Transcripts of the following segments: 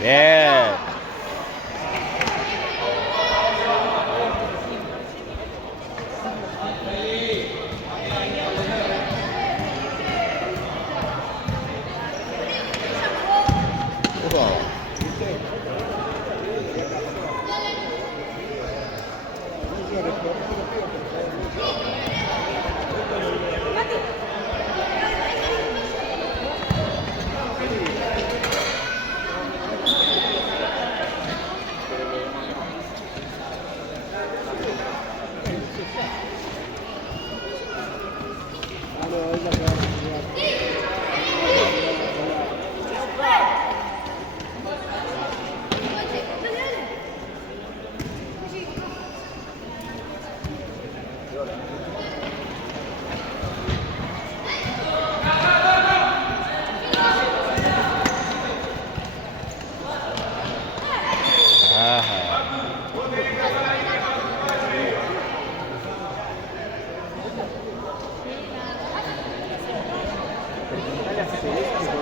Bien.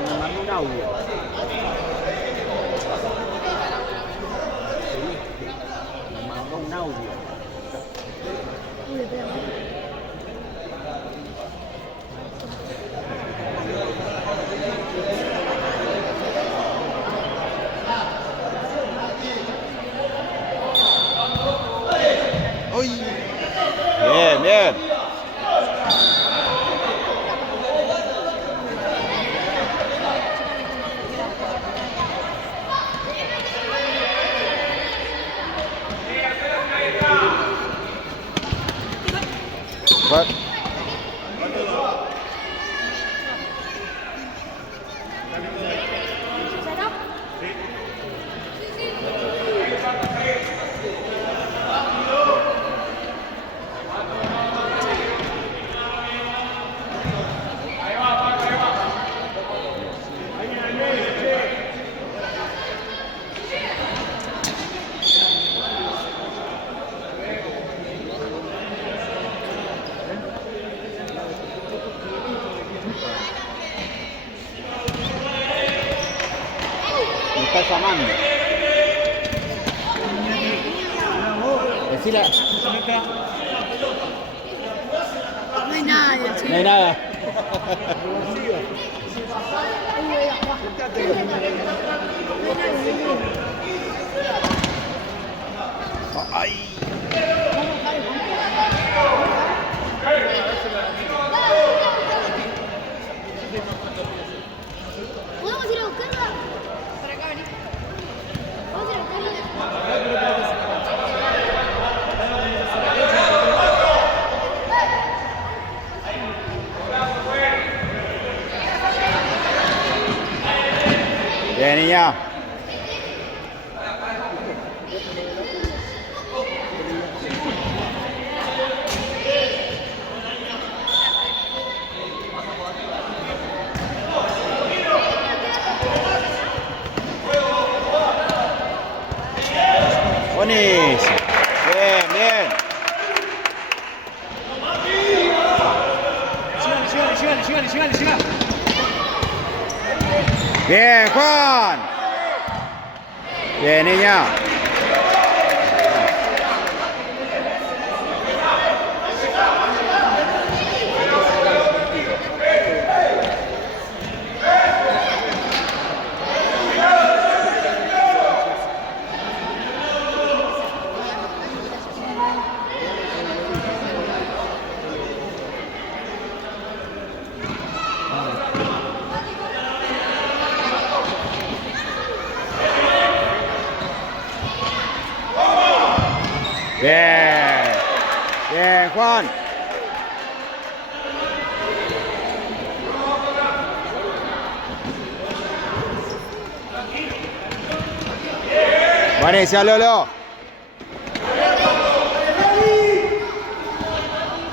Me mandó un audio. Me mandó un audio. Uy. Bien, bien. What? Me está llamando. Decile. No hay nadie, chico. No hay nada. Ay. ¿Podemos ir a buscarla? Para acá, vení. ¿Vamos a ir a buscarla? Bien, niña. Buenísimo. Bien, bien. Llegale. Bien, Juan. Bien, niña. Bien. Bien, Juan. Buenísimo, Lolo.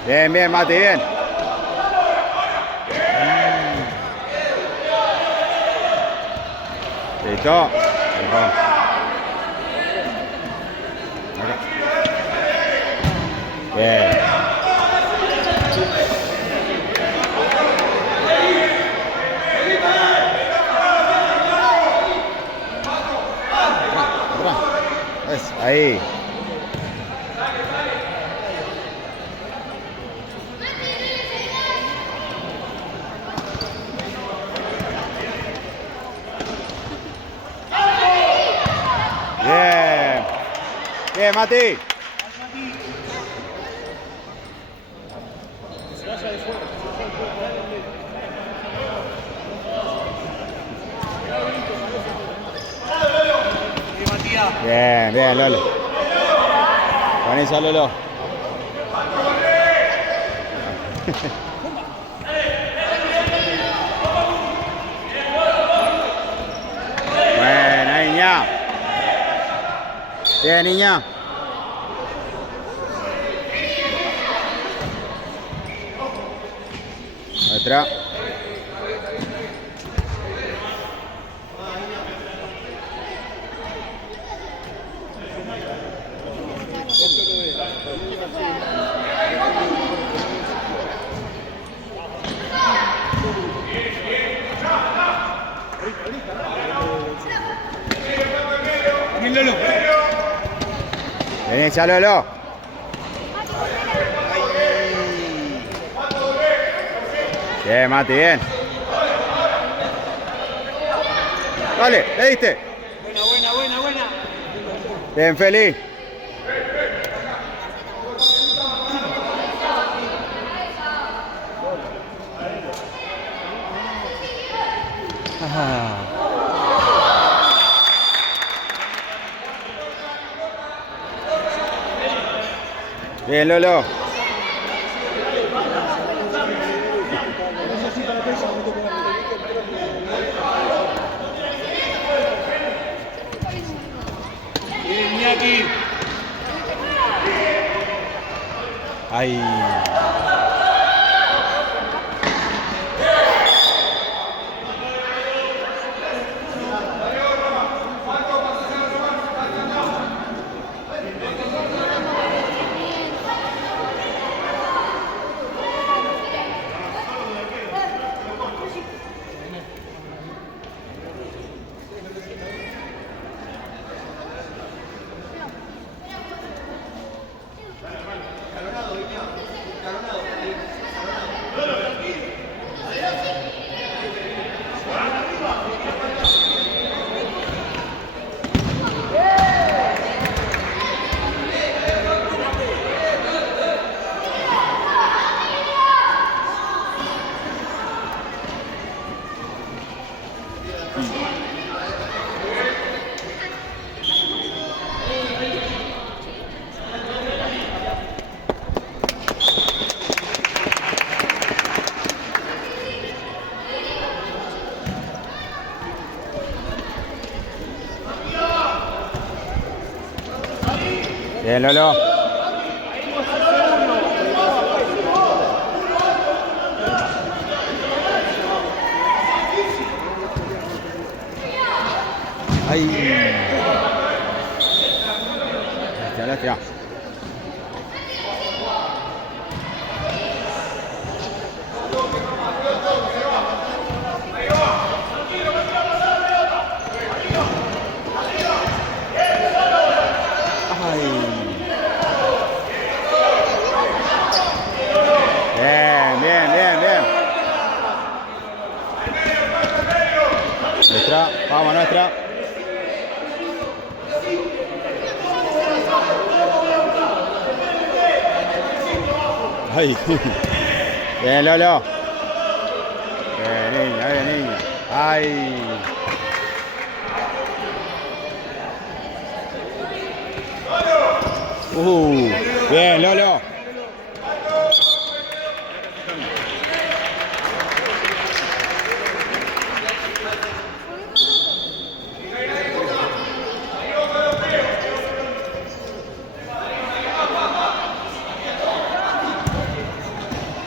Bien, bien, Mati, bien. Listo. Ahí va. Bien. Ahí. Bien. Bien, Mati. Bien, bien, Lolo. Con eso, Lolo. Buena, niña. Bien, niña. Otra. Vení, ya, Lolo. Bien, Mati, bien. Vale, le diste. Buena. Bien, Feli. Bien, Lolo. Bien, Iñaki. Ahí. Bien, Lolo. Ahí. Ya. Bien. Nuestra, vamos nuestra. Ay. Bien, Lolo. Bien, niña. Ay. Bien, Lolo.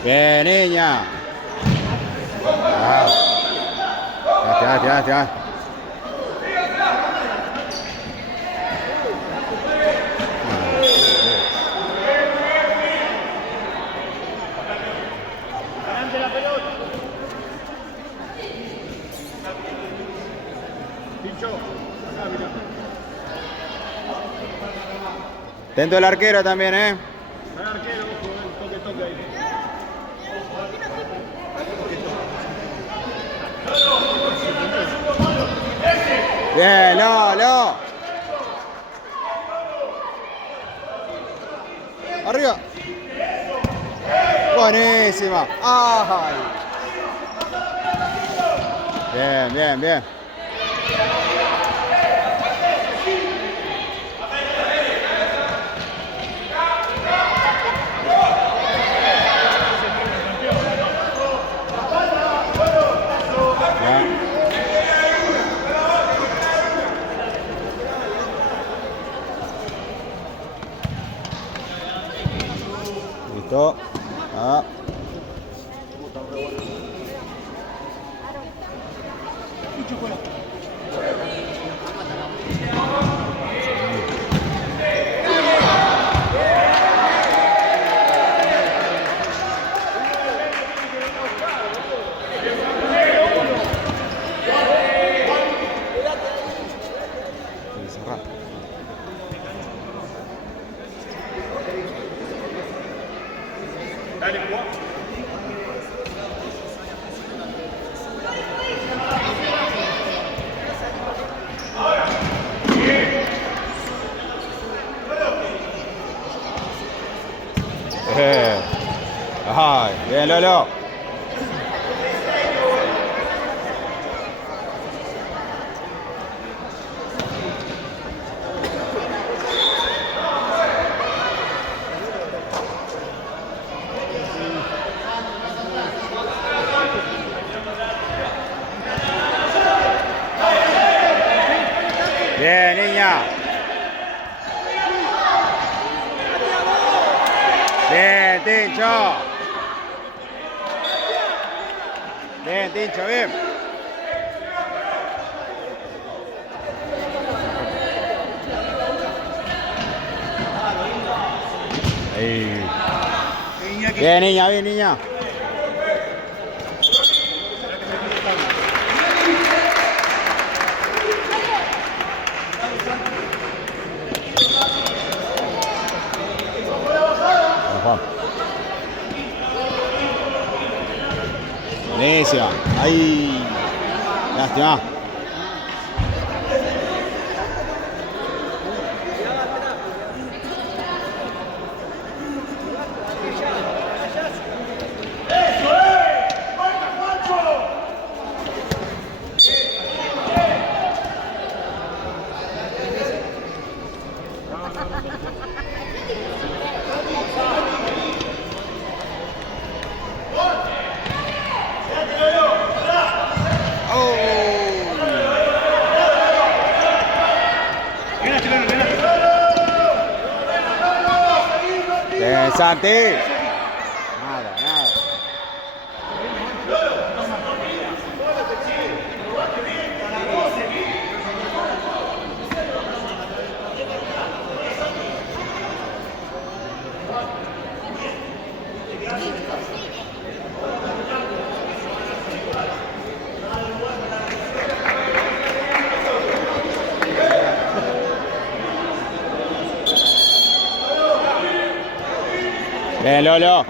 Bien, niña. Ya. Adelante la pelota. Pincho. Acá, mira. Atento el arquero también, ¿eh? Al arquero, ojo, toque ahí. Bien, Lolo. Arriba. Buenísima. Ay. Bien, bien, bien. Listo. Ah. Dale, Juan. Ay, bien, Lolo. Bien, niña. Bien, Tincho. Bien, Tincho, bien. Ahí. Bien, niña, bien, niña. Juan. Buenísima. Ahí. Lástima. Bien, Santi. Nada, nada. Bien, Lolo.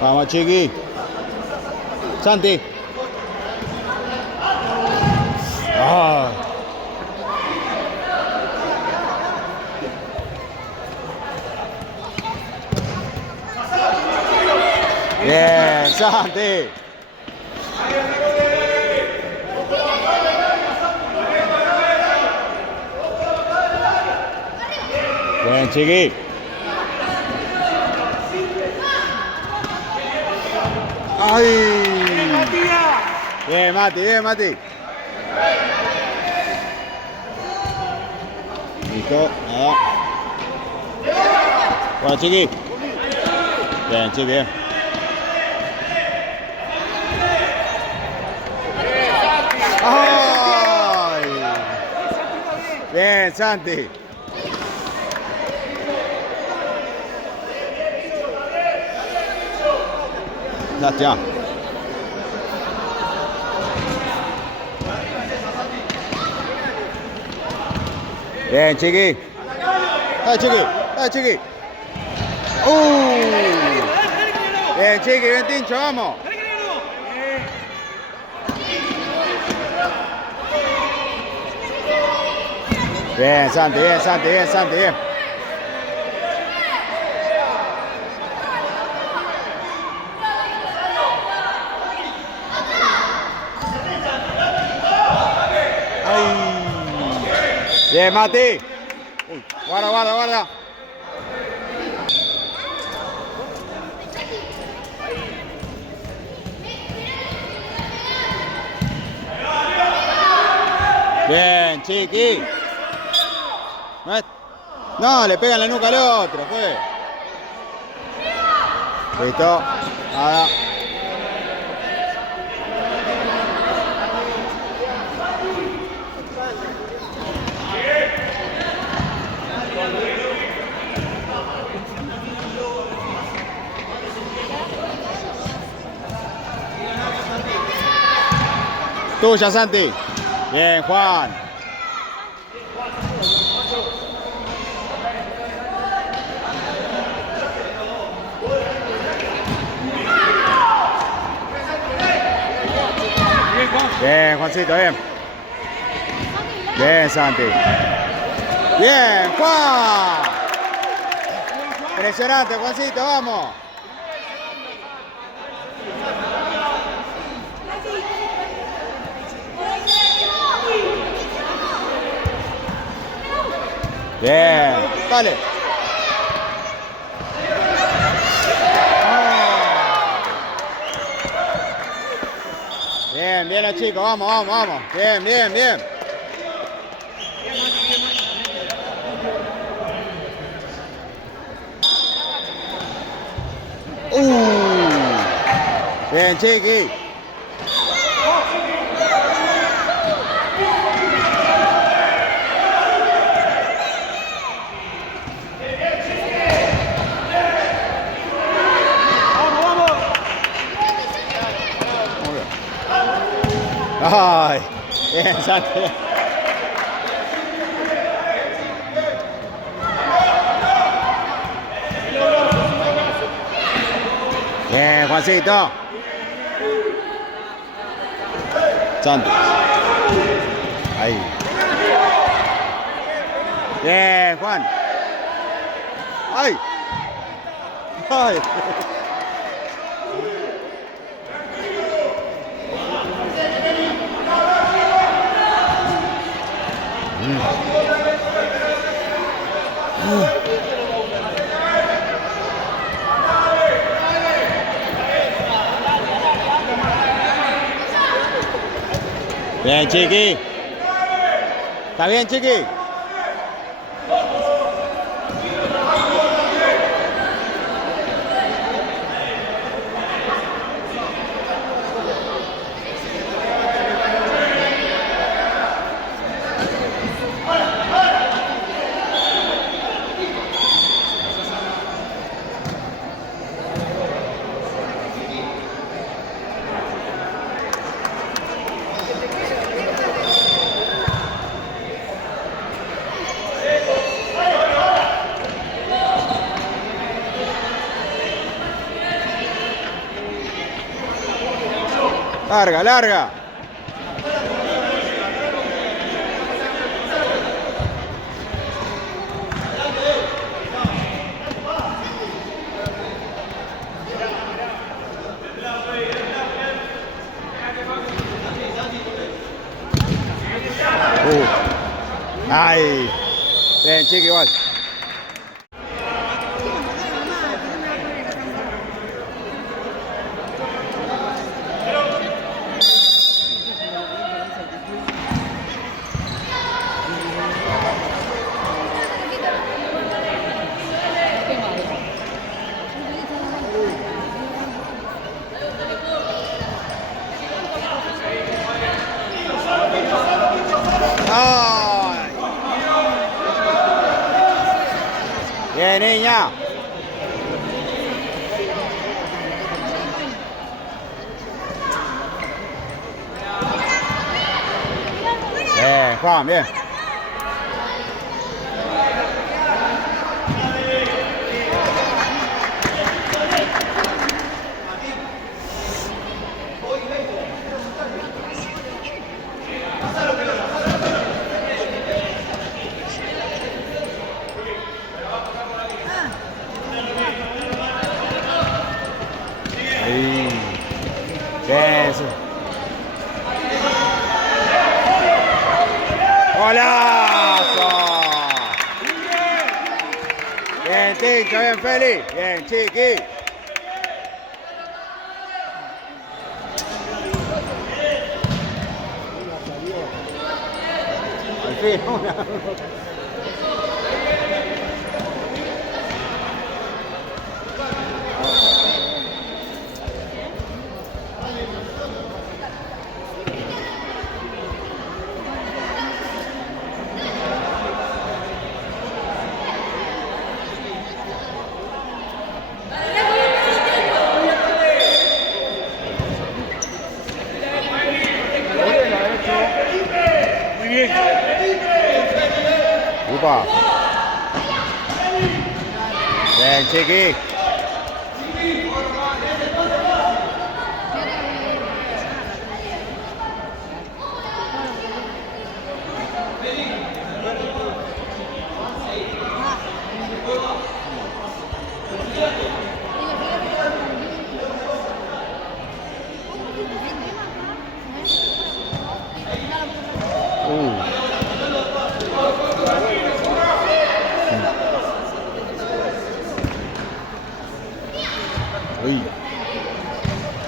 Vamos, Chiqui. Santi. Ah. Bien, Santi. Bien, Chiqui. ¡Ay! Bien, Mati, bien, Mati. Listo, nada. Bueno, Chiqui. Bien, Chiqui, bien. ¡Ay! Bien, Santi. Ya está. Bien, Chiqui. Chiqui. Chiqui. Bien, Chiqui, bien, Tincho, vamos. Bien, Santi, bien, Santi, bien, Santi, bien. Bien, Mati. Guarda, guarda, guarda. Bien, Chiqui. No, le pega en la nuca al otro, fue. Listo. Nada. Tuya, Santi. Bien, Juan. Bien, Juancito, bien. Bien, Santi. Bien, Juan. Impresionante, Juancito, vamos. Bien, dale. Bien, bien los chicos, vamos, vamos, vamos. Bien, bien, bien. Bien, Chiqui. Ay, bien, Santi. Bien, Juancito. Santi. Ahí. Bien, Juan. Ay. Ay. Bien, Chiqui. ¿Está bien, Chiqui? Larga, larga. Ay. Bien, Chiqui, igual. Ay. Bien, niña. Juan, bien. Ahí. Eso. ¡Golazo! Bien, Tincho, bien, Feli. Bien, Chiqui. Al fin, una. Upa. Bien, Chiqui. Uy.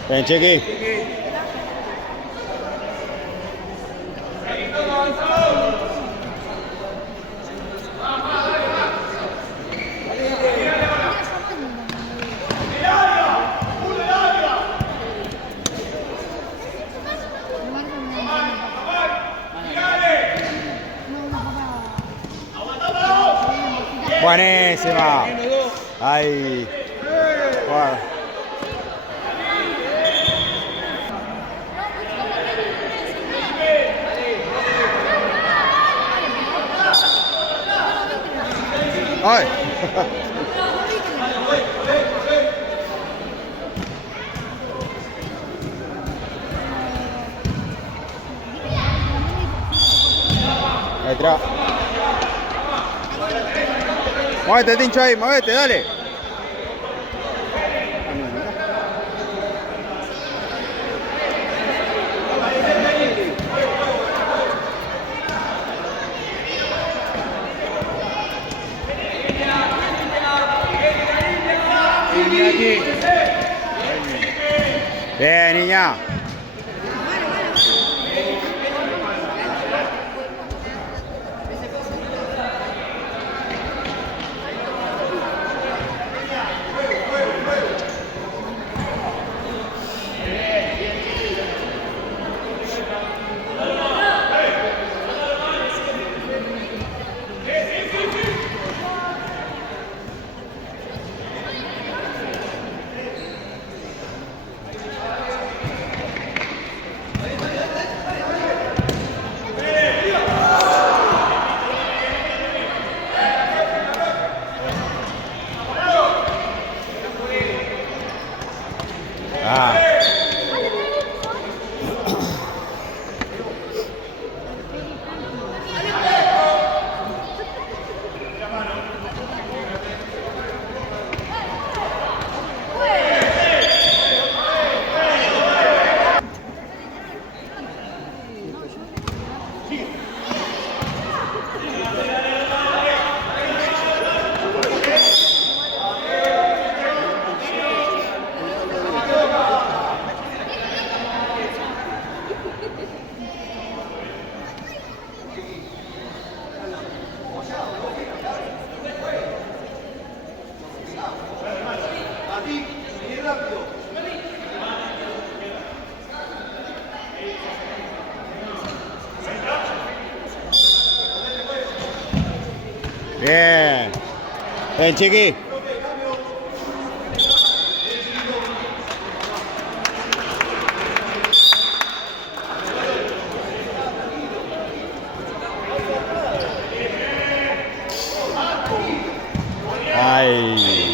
Bien, Chiqui. Buenísima. Ahí. Bueno. Ay. Detrás. Muévete, Tincho, ahí, muévete, dale. Bien, niña. Ah. Bien. Bien, Chiqui. Ay.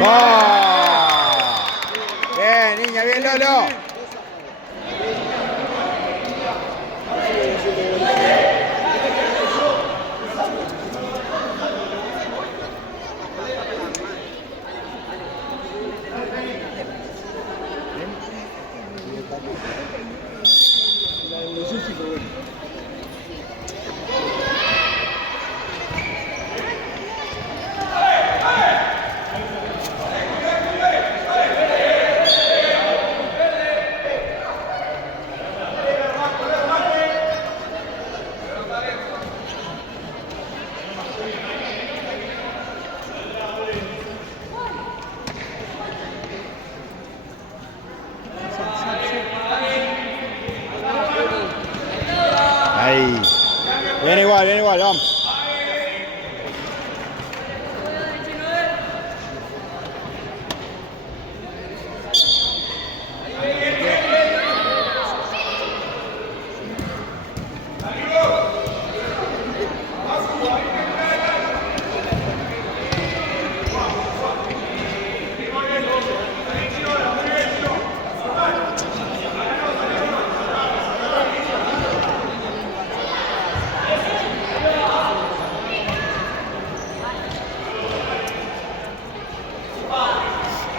¡Va! Bien, niña, bien, Lolo. Ahí. Viene igual, vamos.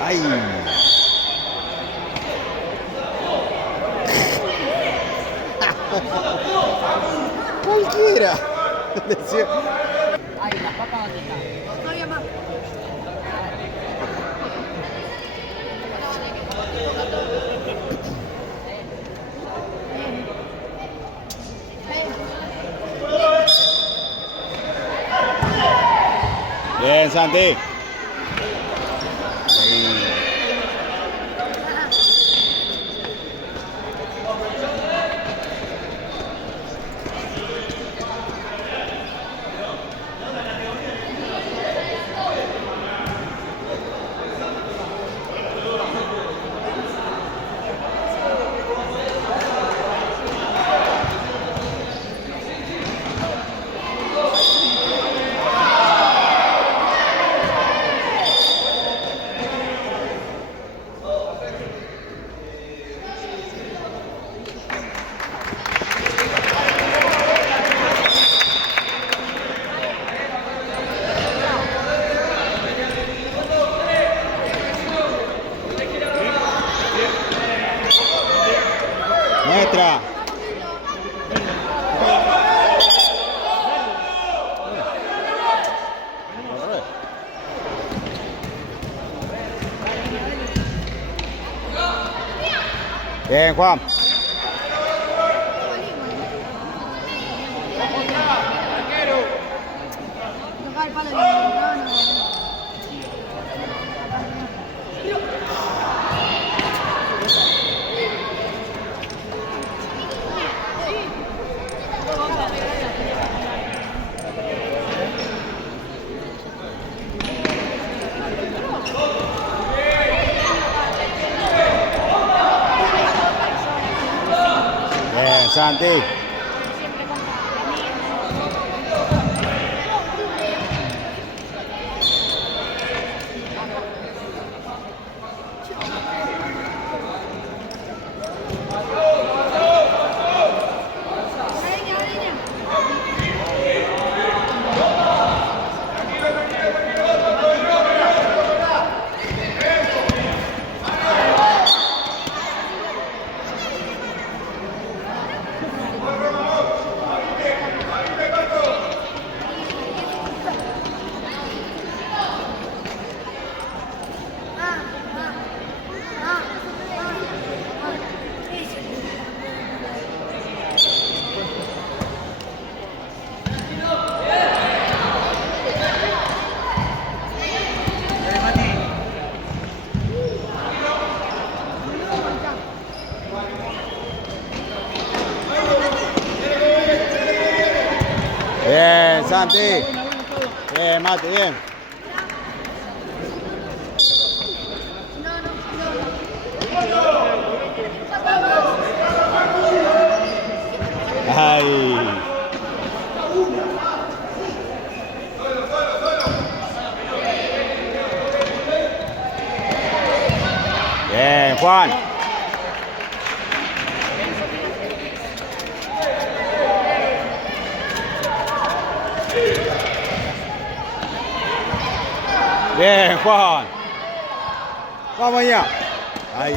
Ay. Cualquiera. Ay, las papas dónde están. Todavía más. Bien, Santi. Muestra. Bien, Juan. Tocar el palo de la no. Bien, Santi. Bien, Santi. Bien, Mati, bien. Ay. Bien, Juan. Bien, Juan. Vamos ya. Ay.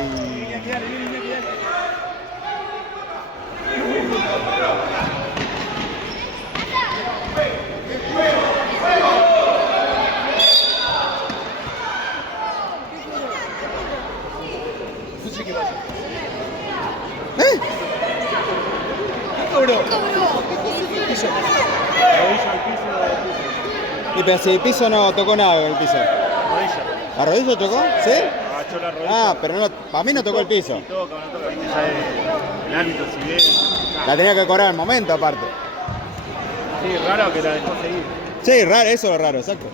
Y pero si el piso no tocó nada con el piso. Rodilla. ¿La rodilla tocó? ¿Sí? Agachó la rodilla. Ah, pero no, para mí no tocó el piso. Si toca o no toca, viste, ya es el árbitro, si bien. La tenía que cobrar al momento aparte. Sí, raro que la dejó seguir. Sí, raro, eso es raro, exacto.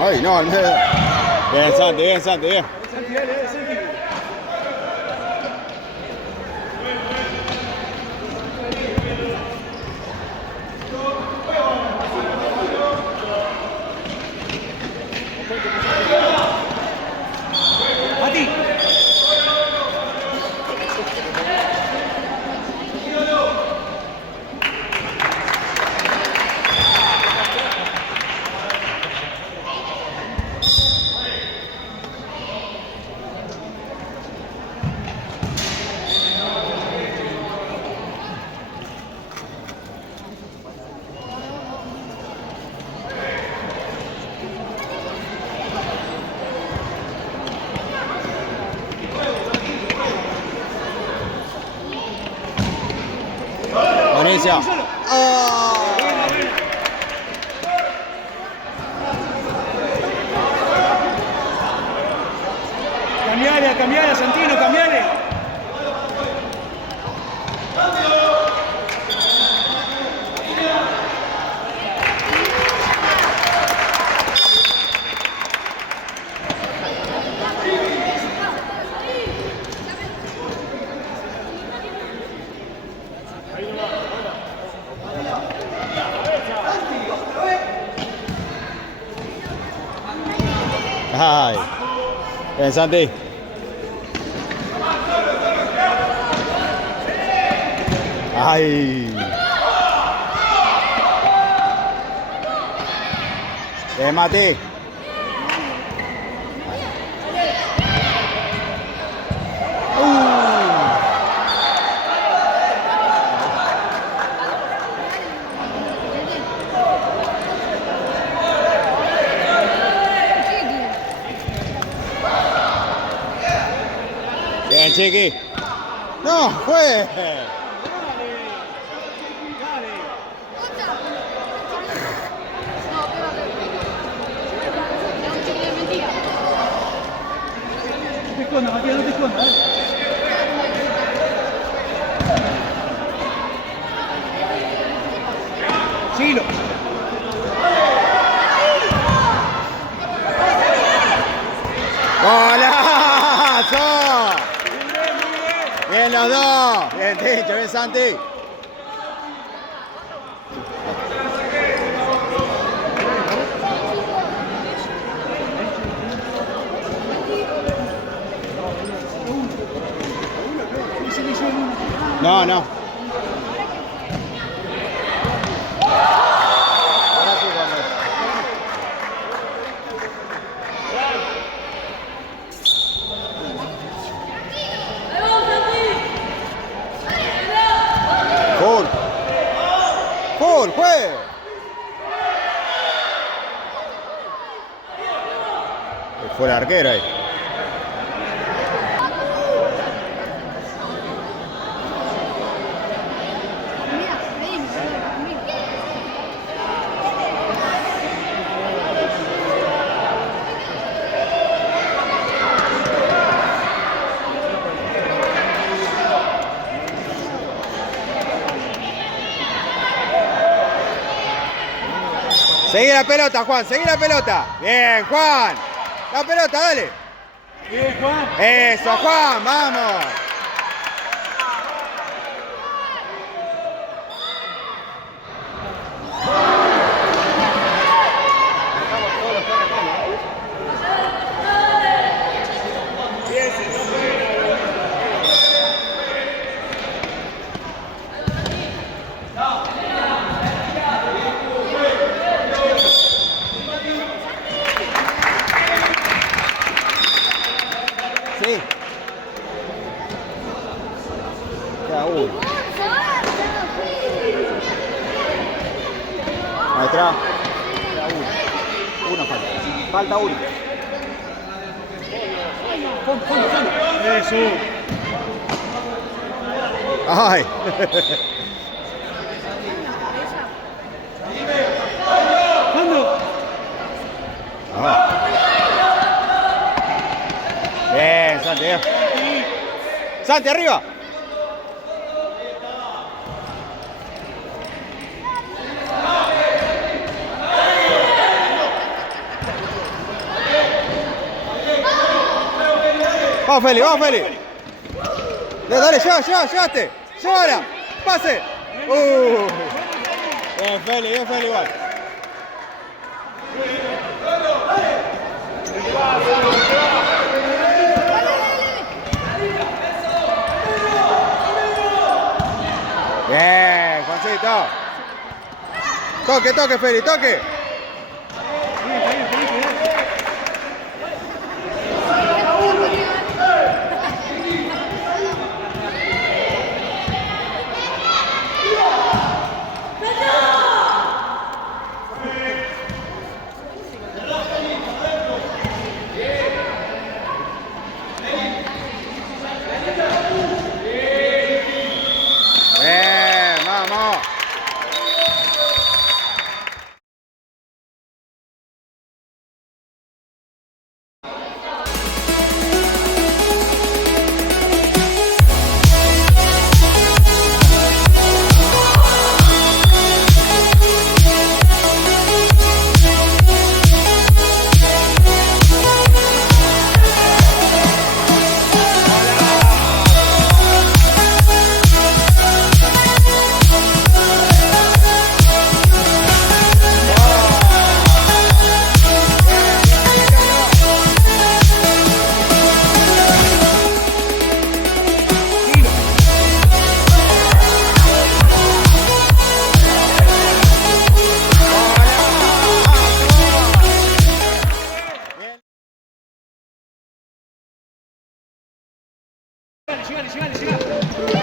Ay, no, al medio. Bien, Santi, bien, Santi, bien. Mati. Buenísimo. Oh. Cambiale, Santino, cambiale. Ay. Bien, Santi. Ay. Bien, Mati. Bien, Chiqui. No, fue. No te escondas, Matías, no te escondas. Síguelo. ¡Golazo! Bien los dos. Bien, Tincho, bien, Santi. No, no. Ahora sí, cuando... Full. Full, juegue. Fue el arquero ahí. Mira, ven, mira. Seguí la pelota, Juan, seguí la pelota. Bien, Juan. La pelota, dale. Bien, Juan. Eso, Juan, vamos. Sí. Queda uno. Ahí atrás. Queda uno. Uno falta. Falta uno. Fondo, fondo, fondo. Eso. Ay. Fondo. Ajá. Bien, Santi. Bien. Santi, arriba. Vamos, Feli, vamos, Feli. Dale, llegaste. Llévala. Pase. Bien, Feli, igual. Bien, Juancito. Toque, Feli, toque. Bien, vamos. Llegale.